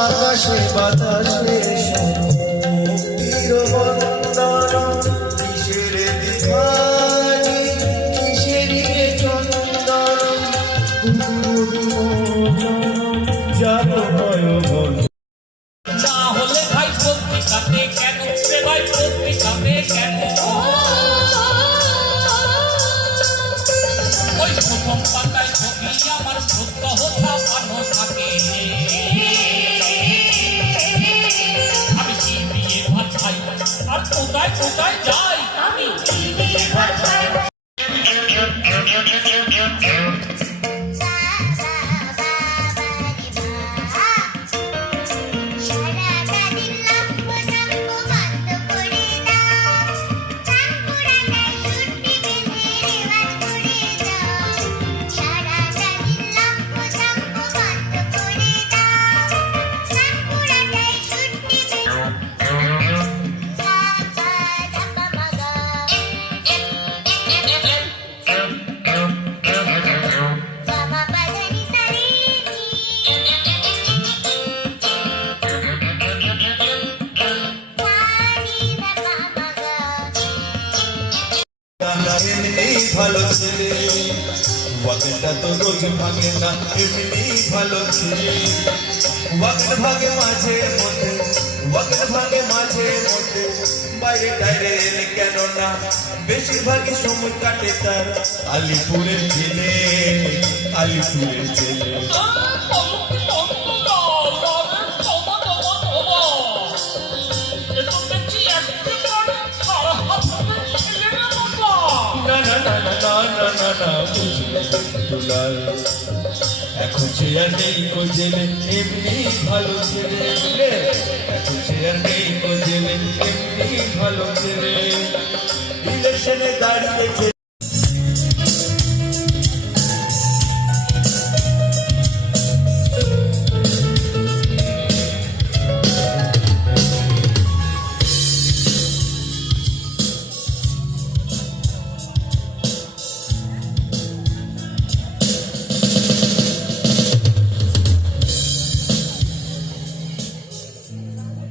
আকাশে বাতাসে মুক্তির বন্দন কিসের দিঘানি কিসের চন্দন যাব ভয়ভন না হলে ভাই পত্রিকাতে কেন রে ভাই পত্রিকাতে কেন ওই প্রথম পাতায় ছবি আমার সত্য হতা পানো থাকে আমি কি দিয়ে ভাত খাই আর কোথায় কোথায় যাই আমি কি দিয়ে ভাত খাই ভালো ছেলে ওয়াগনটা তো রোজ ভাঙে না এমনি ভালো ছেলে ওয়াগন ভাগে মাঝে মধ্যে ওয়াগন ভাগে মাঝে মধ্যে বাইরে টাইরে এলে কেন না বেশিরভাগই সময় কাটে তার আলিপুরের ছেলে আলিপুরের ছেলে এখন সে আর নেই কো জেলে এমনি ভালো ছেলে এখন সে আর নেই কো জেলে এমনি ভালো ছেলে ইলেকশনে দাঁড়িয়েছে